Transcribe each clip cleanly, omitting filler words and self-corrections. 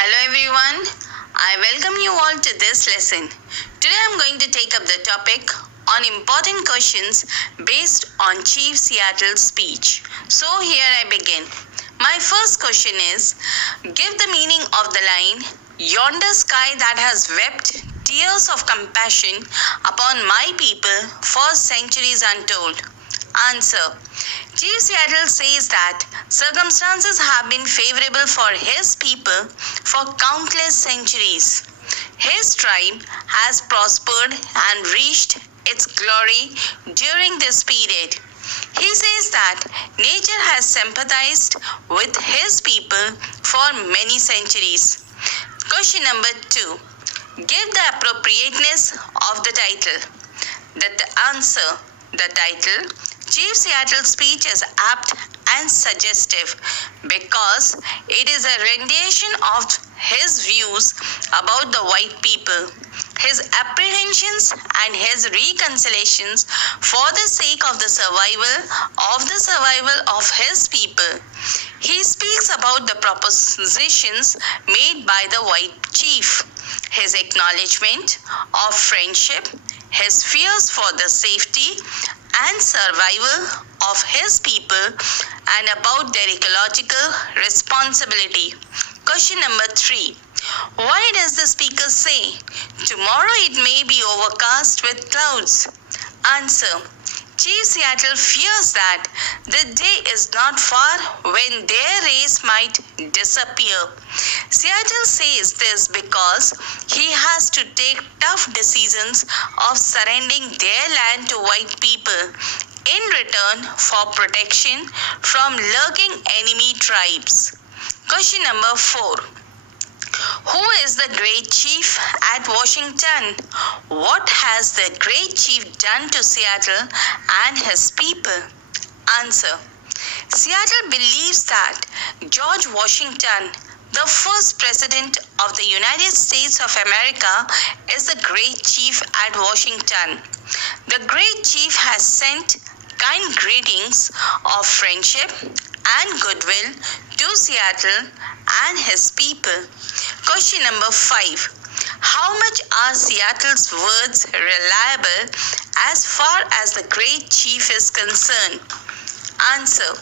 Hello everyone, I welcome you all to this lesson. Today I am going to take up the topic on important questions based on Chief Seattle's speech. So here I begin. My first question is, give the meaning of the line, "Yonder sky that has wept tears of compassion upon my people for centuries untold." Answer. Chief Seattle says that circumstances have been favorable for his people for countless centuries. His tribe has prospered and reached its glory during this period. He says that nature has sympathized with his people for many centuries. Question number 2. Give the appropriateness of the title. The title, Chief Seattle's speech, is apt and suggestive because it is a rendition of his views about the white people, his apprehensions and his reconciliations for the sake of the survival of his people. He speaks about the propositions made by the white chief, his acknowledgement of friendship, his fears for the safety and survival of his people, and about their ecological responsibility. Question number 3. Why does the speaker say, "Tomorrow it may be overcast with clouds"? Answer. Chief Seattle fears that the day is not far when their race might disappear. Seattle says this because he has to take tough decisions of surrendering their land to white people in return for protection from lurking enemy tribes. Question number 4. Who is the great chief at Washington? What has the great chief done to Seattle and his people? Answer. Seattle believes that George Washington, the first president of the United States of America, is the great chief at Washington. The great chief has sent kind greetings of friendship and goodwill to Seattle and his people. Question number 5. How much are Seattle's words reliable as far as the great chief is concerned? Answer.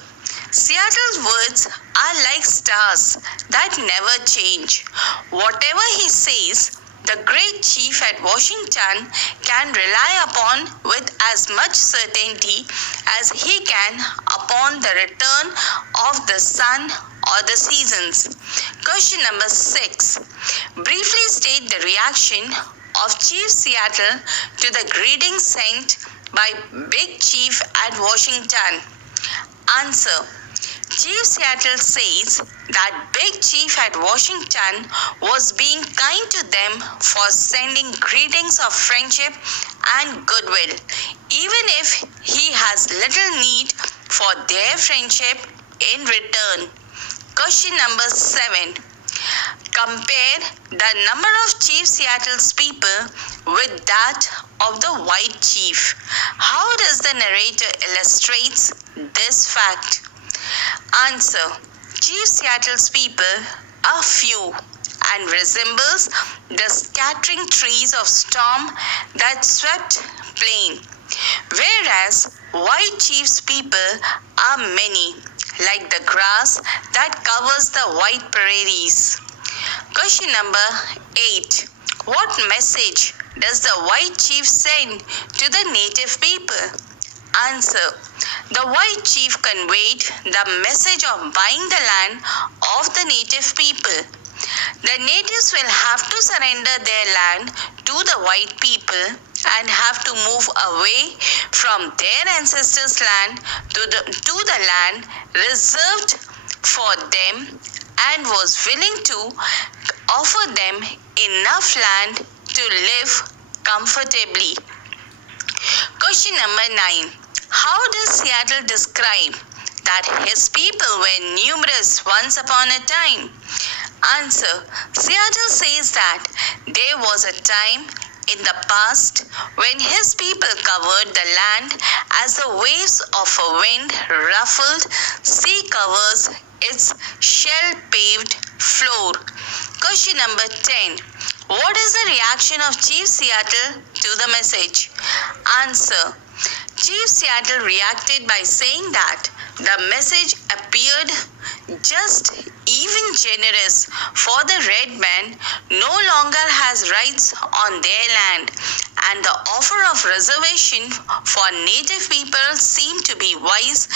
Seattle's words are like stars that never change. Whatever he says, the great chief at Washington can rely upon with as much certainty as he can upon the return of the sun or the seasons. Question number 6. Briefly state the reaction of Chief Seattle to the greeting sent by Big Chief at Washington. Answer. Chief Seattle says that Big Chief at Washington was being kind to them for sending greetings of friendship and goodwill, even if he has little need for their friendship in return. Question number 7. Compare the number of Chief Seattle's people with that of the white chief. How does the narrator illustrates this fact? Answer. Chief Seattle's people are few and resembles the scattering trees of storm that swept plain, whereas white chief's people are many, like the grass that covers the white prairies. Question number 8. What message does the white chief send to the native people? Answer. The white chief conveyed the message of buying the land of the native people. The natives will have to surrender their land to the white people and have to move away from their ancestors' land to the land reserved for them, and was willing to offer them enough land to live comfortably. Question number 9. How does Seattle describe that his people were numerous once upon a time? Answer. Seattle says that there was a time in the past when his people covered the land as the waves of a wind ruffled sea covers its shell-paved floor. number 10. What is the reaction of Chief Seattle to the message? Answer. Chief Seattle reacted by saying that the message appeared just, even generous, for the red man no longer has rights on their land, and the offer of reservation for native people seemed to be wise,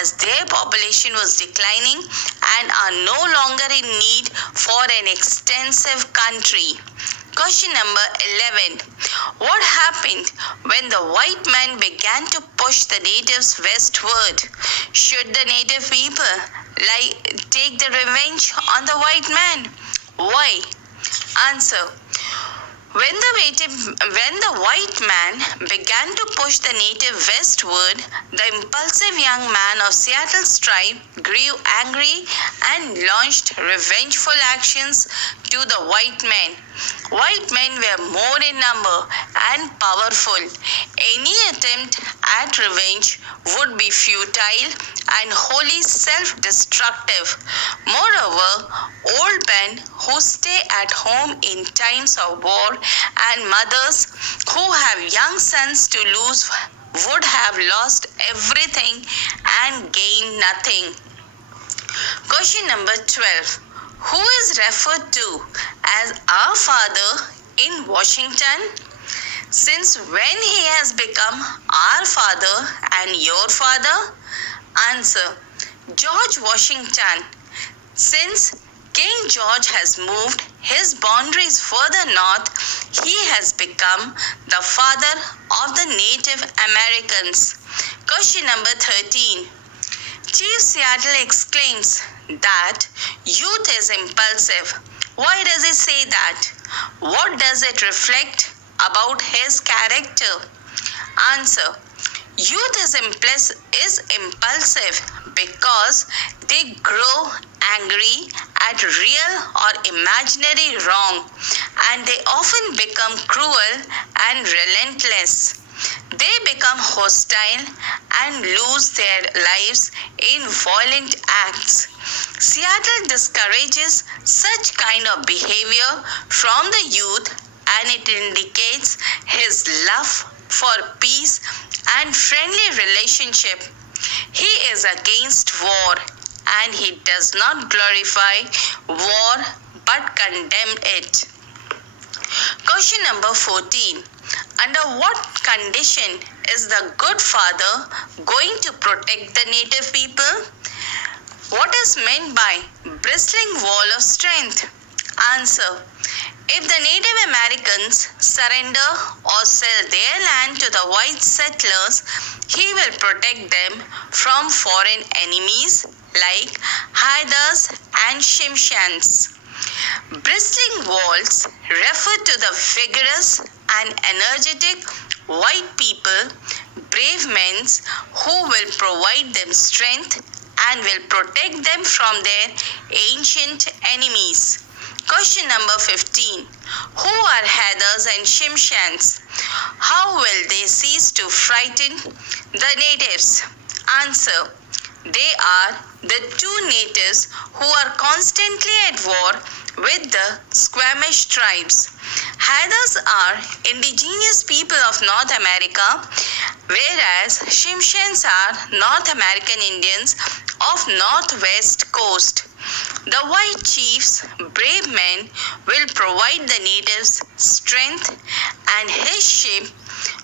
as their population was declining and are no longer in need for an extensive country. Question number 11. What happened when the white man began to push the natives westward? Should the native people take the revenge on the white man? Why? Answer. When the white man began to push the native westward, the impulsive young man of Seattle's tribe grew angry and launched revengeful actions to the white men. White men were more in number and powerful. Any attempt at revenge would be futile and wholly self-destructive. Moreover, old men who stay at home in times of war and mothers who have young sons to lose would have lost everything and gained nothing. Question number 12. Who is referred to as our father in Washington? Since when he has become our father and your father? Answer. George Washington. Since King George has moved his boundaries further north, he has become the father of the Native Americans. Question number 13. Chief Seattle exclaims that youth is impulsive. Why does he say that? What does it reflect about his character? Answer. Youth is impulsive because they grow angry at real or imaginary wrong, and they often become cruel and relentless. They become hostile and lose their lives in violent acts. Seattle discourages such kind of behavior from the youth, and it indicates his love for peace and friendly relationship. He is against war, and he does not glorify war but condemn it. Question number 14. Under what condition is the good father going to protect the native people? What is meant by bristling wall of strength? Answer. If the Native Americans surrender or sell their land to the white settlers, he will protect them from foreign enemies like Haidas and Shimshans. Bristling walls refer to the vigorous and energetic white people, brave men who will provide them strength and will protect them from their ancient enemies. Question number 15. Who are Haidas and Shimshans? How will they cease to frighten the natives? Answer. They are the two natives who are constantly at war with the Squamish tribes. Haidas are indigenous people of North America, whereas Shimshans are North American Indians of Northwest coast. The white chief's brave men will provide the natives strength, and his ship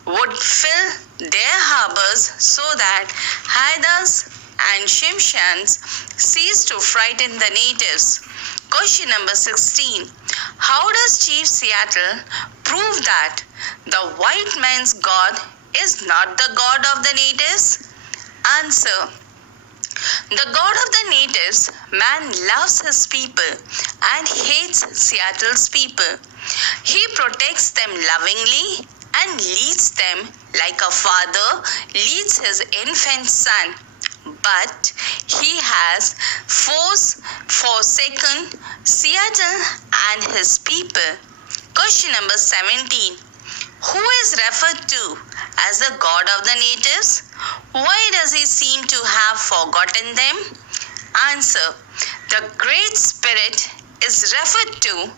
would fill their harbors so that Haidas and Shimshans cease to frighten the natives. Question number 16. How does Chief Seattle prove that the white man's God is not the God of the natives? Answer. The God of the natives, man loves his people and hates Seattle's people. He protects them lovingly and leads them like a father leads his infant son. But he has forsaken Seattle and his people. Question number 17. Who is referred to as the God of the natives? Why does he seem to have forgotten them? Answer. The Great Spirit is referred to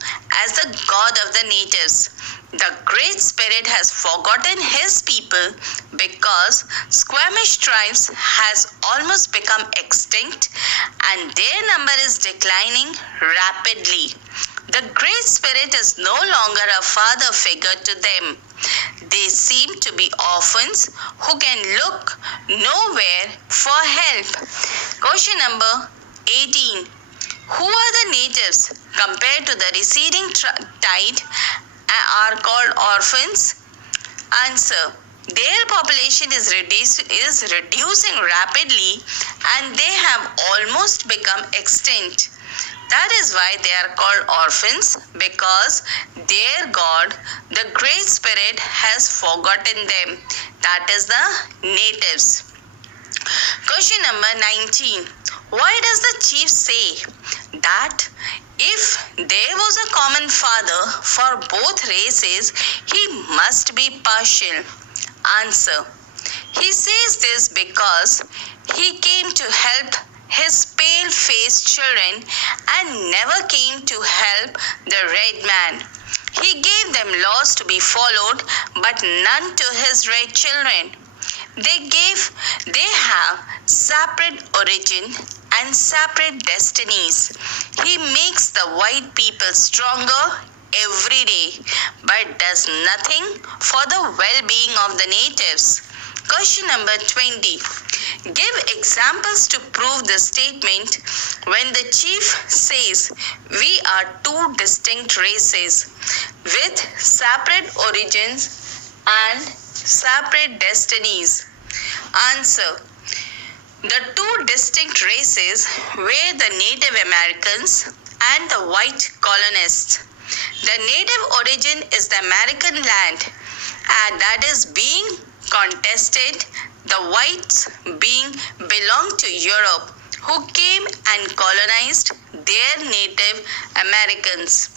as the god of the natives. The Great Spirit has forgotten his people because Squamish tribes has almost become extinct and their number is declining rapidly. The Great Spirit is no longer a father figure to them. They seem to be orphans who can look nowhere for help. Question number 18. Who are the natives compared to the receding tide are called orphans? Answer. Their population is reducing rapidly and they have almost become extinct. That is why they are called orphans, because their God, the Great Spirit, has forgotten them. That is the natives. Question number 19. Why does the chief say that if there was a common father for both races, he must be partial? Answer. He says this because he came to help his pale-faced children and never came to help the red man. He gave them laws to be followed, but none to his red children. They have separate origin and separate destinies. He makes the white people stronger every day, but does nothing for the well-being of the natives. Question number 20. Give examples to prove the statement when the chief says we are two distinct races with separate origins and separate destinies. Answer. The two distinct races were the Native Americans and the white colonists. The native origin is the American land, and that is being contested. The whites belong to Europe, who came and colonized their Native Americans.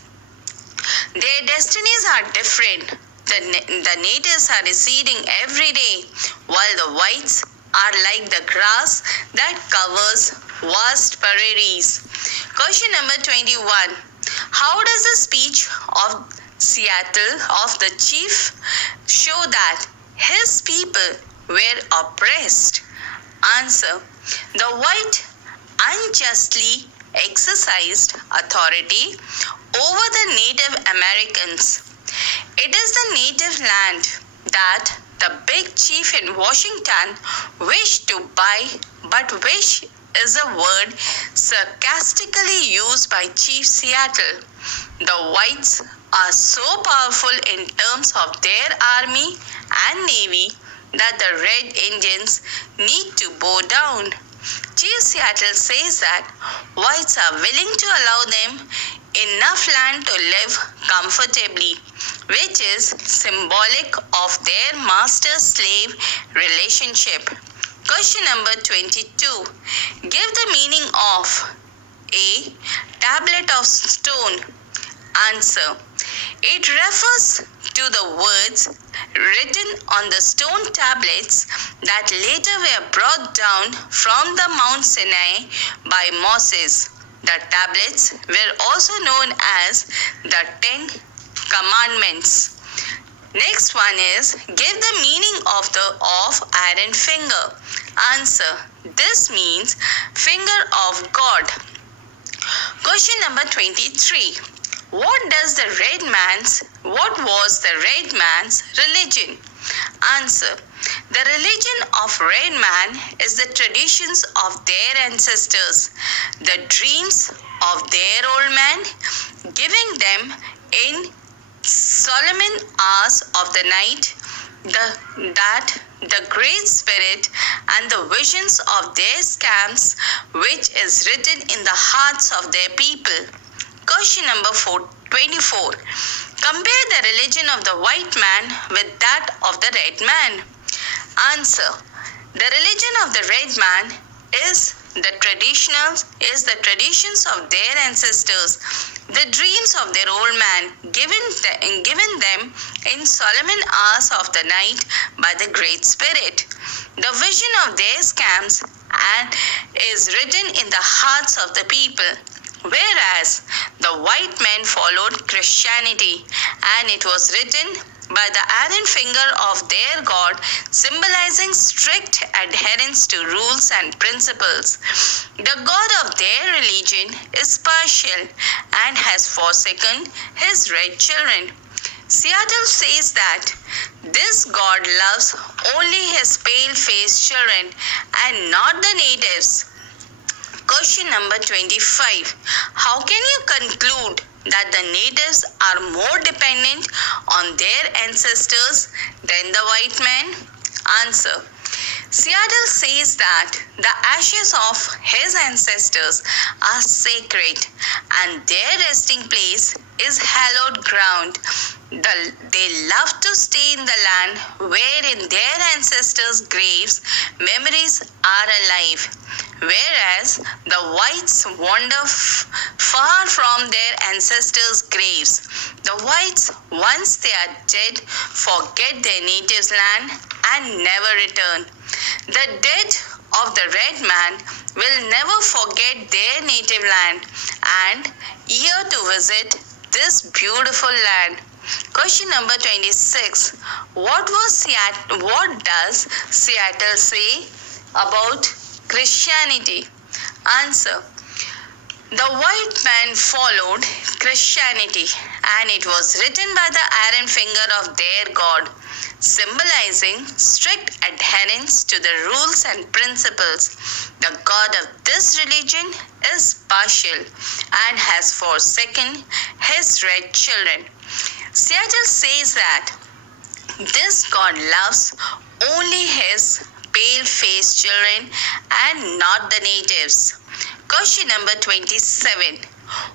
Their destinies are different. The natives are receding every day, while the whites are like the grass that covers vast prairies. Question number 21. How does the speech of Seattle of the chief show that his people were oppressed? Answer. The white unjustly exercised authority over the Native Americans. It is the native land that the big chief in Washington wished to buy, but wish is a word sarcastically used by Chief Seattle. The whites are so powerful in terms of their army and navy that the red Indians need to bow down. Chief Seattle says that whites are willing to allow them enough land to live comfortably, which is symbolic of their master-slave relationship. Question number 22. Give the meaning of A. Tablet of stone. Answer. It refers to the words written on the stone tablets that later were brought down from the Mount Sinai by Moses. The tablets were also known as the 10 Commandments. Next one is, give the meaning of iron finger. Answer. This means finger of God. Question number 23. What was the red man's religion? Answer. The religion of red man is the traditions of their ancestors, the dreams of their old man, giving them in solemn hours of the night that the Great Spirit and the visions of their scams, which is written in the hearts of their people. Question number 24. Compare the religion of the white man with that of the red man. Answer. The religion of the red man is the traditions of their ancestors, the dreams of their old man, given them in solemn hours of the night by the Great Spirit. The vision of their scams and is written in the hearts of the people, whereas the the white men followed Christianity, and it was written by the iron finger of their God, symbolizing strict adherence to rules and principles. The God of their religion is partial and has forsaken his red children. Seattle says that this God loves only his pale-faced children and not the natives. Question number 25. How can you conclude that the natives are more dependent on their ancestors than the white men? Answer. Seattle says that the ashes of his ancestors are sacred and their resting place is hallowed ground. They love to stay in the land where in their ancestors' graves memories are alive, whereas the whites wander far from their ancestors' graves. The whites, once they are dead, forget their native land and never return. The dead of the red man will never forget their native land and eager to visit this beautiful land. Question number 26. What does Seattle say about Christianity? Answer. The white man followed Christianity, and it was written by the iron finger of their God, symbolizing strict adherence to the rules and principles. The God of this religion is partial and has forsaken his red children. Seattle says that this God loves only his pale-faced children and not the natives. Question number 27.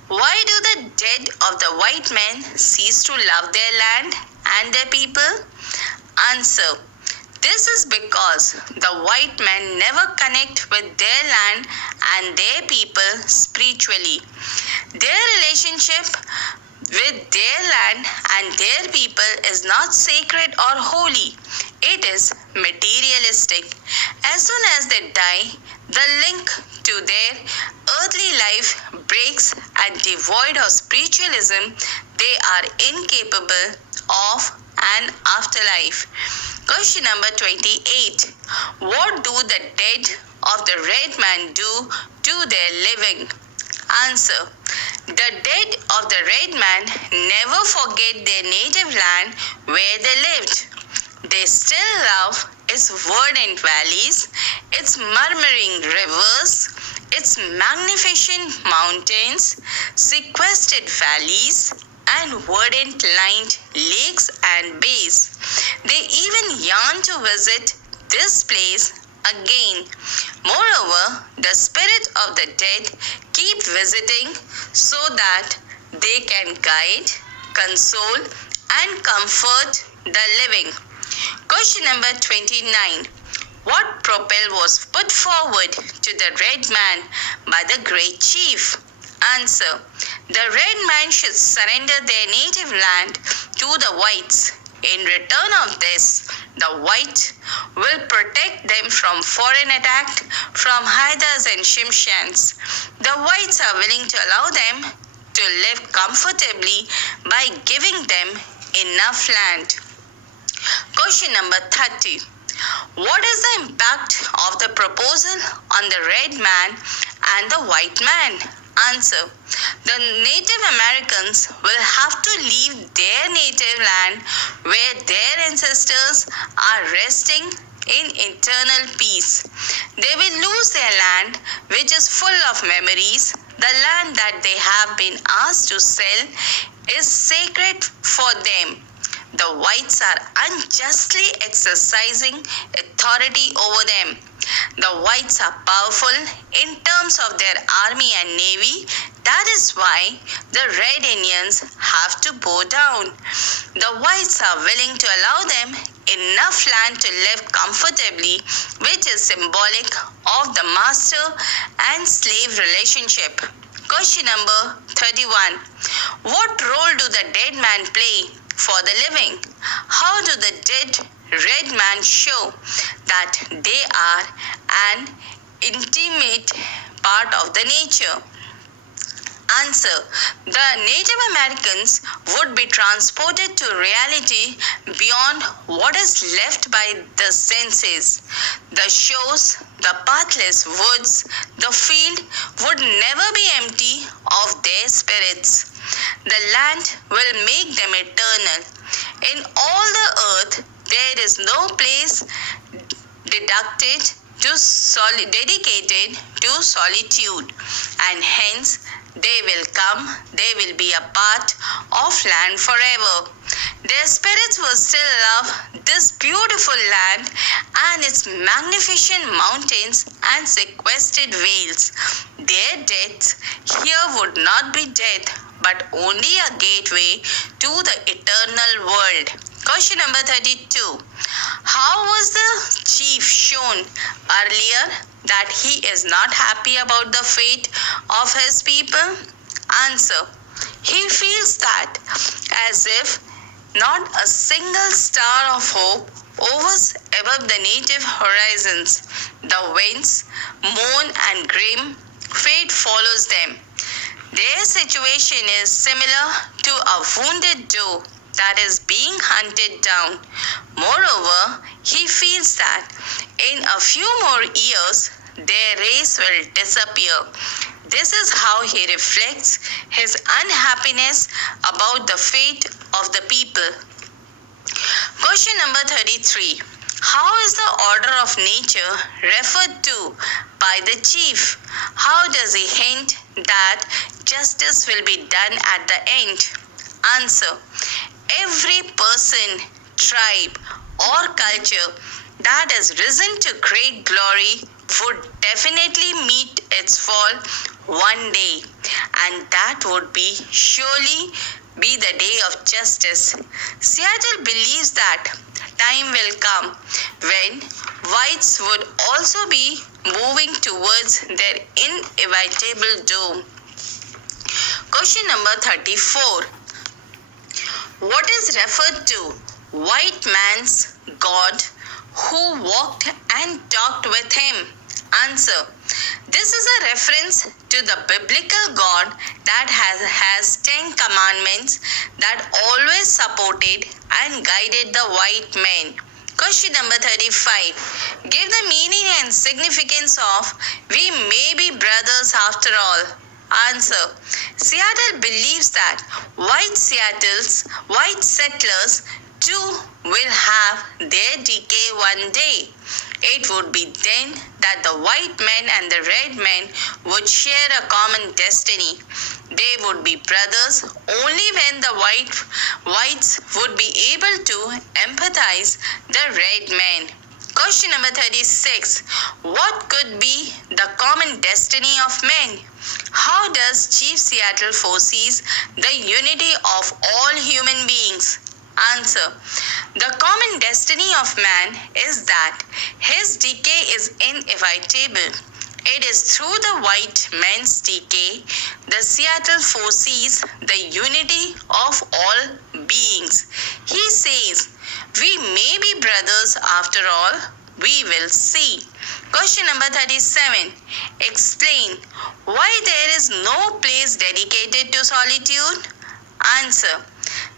Why do the dead of the white men cease to love their land and their people? Answer. This is because the white men never connect with their land and their people spiritually. Their relationship with their land and their people is not sacred or holy. It is materialistic. As soon as they die, the link to their earthly life breaks, and devoid of spiritualism, they are incapable of an afterlife. Question number 28. What do the dead of the red man do to their living? Answer. The dead of the red man never forget their native land where they lived. They still love its verdant valleys, its murmuring rivers, its magnificent mountains, sequestered valleys, and verdant-lined lakes and bays. They even yearn to visit this place again. Moreover, the spirit of the dead keep visiting so that they can guide, console, and comfort the living. Question number 29. What propel was put forward to the red man by the great chief? Answer. The red man should surrender their native land to the whites. In return of this, the white will protect them from foreign attack from Haidas and Shimshans. The whites are willing to allow them to live comfortably by giving them enough land. Question number 30. What is the impact of the proposal on the red man and the white man? Answer. The Native Americans will have to leave their native land where their ancestors are resting in eternal peace. They will lose their land, which is full of memories. The land that they have been asked to sell is sacred for them. The whites are unjustly exercising authority over them. The whites are powerful in terms of their army and navy. That is why the red Indians have to bow down. The whites are willing to allow them enough land to live comfortably, which is symbolic of the master and slave relationship. Question number 31. What role do the dead man play for the living? How do the dead red man show that they are an intimate part of the nature? Answer. The Native Americans would be transported to reality beyond what is left by the senses. The shores, the pathless woods, the field would never be empty of their spirits. The land will make them eternal. In all the earth, there is no place dedicated to solitude, and hence they will be a part of land forever. Their spirits will still love this beautiful land and its magnificent mountains and sequestered vales. Their deaths here would not be death, but only a gateway to the eternal world. Question number 32. How was the chief shown earlier that he is not happy about the fate of his people? Answer. He feels that as if not a single star of hope hovers above the native horizons. The winds moan and grim, fate follows them. Their situation is similar to a wounded doe that is being hunted down. Moreover, he feels that in a few more years, their race will disappear. This is how he reflects his unhappiness about the fate of the people. Question number 33. How is the order of nature referred to by the chief? How does he hint that justice will be done at the end? Answer. Every person, tribe, or culture that has risen to great glory would definitely meet its fall one day, and that would surely be the day of justice. Seattle believes that time will come when whites would also be moving towards their inevitable doom. Question number 34. What is referred to white man's God who walked and talked with him? Answer. This is a reference to the biblical God that has 10 commandments that always supported and guided the white men. Question number 35. Give the meaning and significance of "we may be brothers after all." Answer. Seattle believes that white settlers too will have their decay one day. It would be then that the white men and the red men would share a common destiny. They would be brothers only when the whites would be able to empathize the red men. Question number 36. What could be the common destiny of men? How does Chief Seattle foresees the unity of all human beings? Answer. The common destiny of man is that his decay is inevitable. It is through the white man's decay the Seattle foresees the unity of all beings. He says, "We may be brothers after all. We will see." Question number 37. Explain why there is no place dedicated to solitude. Answer.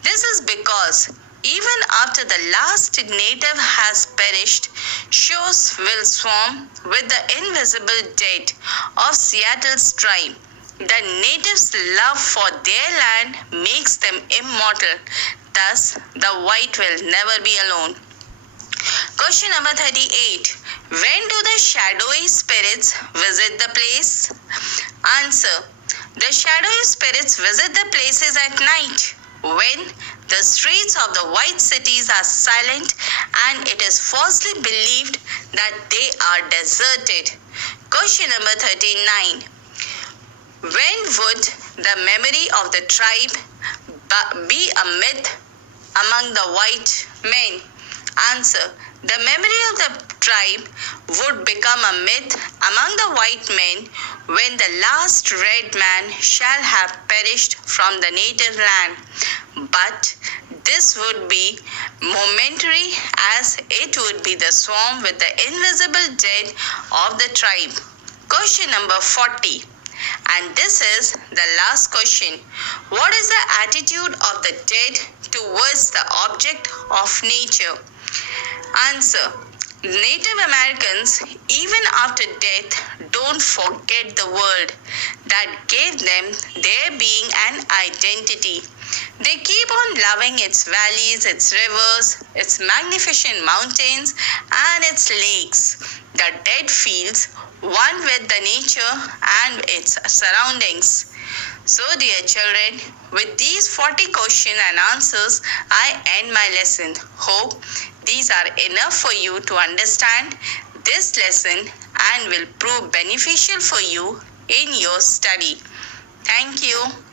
This is because even after the last native has perished, shores will swarm with the invisible dead of Seattle's tribe. The natives' love for their land makes them immortal. Thus, the white will never be alone. Question number 38. When do the shadowy spirits visit the place? Answer. The shadowy spirits visit the places at night, when the streets of the white cities are silent and it is falsely believed that they are deserted. Question number 39. When would the memory of the tribe be a myth among the white men? Answer. The memory of the tribe would become a myth among the white men when the last red man shall have perished from the native land. But this would be momentary, as it would be the swarm with the invisible dead of the tribe. Question number 40. And this is the last question. What is the attitude of the dead towards the object of nature? Answer. Native Americans, even after death, don't forget the world that gave them their being and identity. They keep on loving its valleys, its rivers, its magnificent mountains, and its lakes. The dead feels one with the nature and its surroundings. So, dear children, with these 40 questions and answers, I end my lesson. Hope these are enough for you to understand this lesson and will prove beneficial for you in your study. Thank you.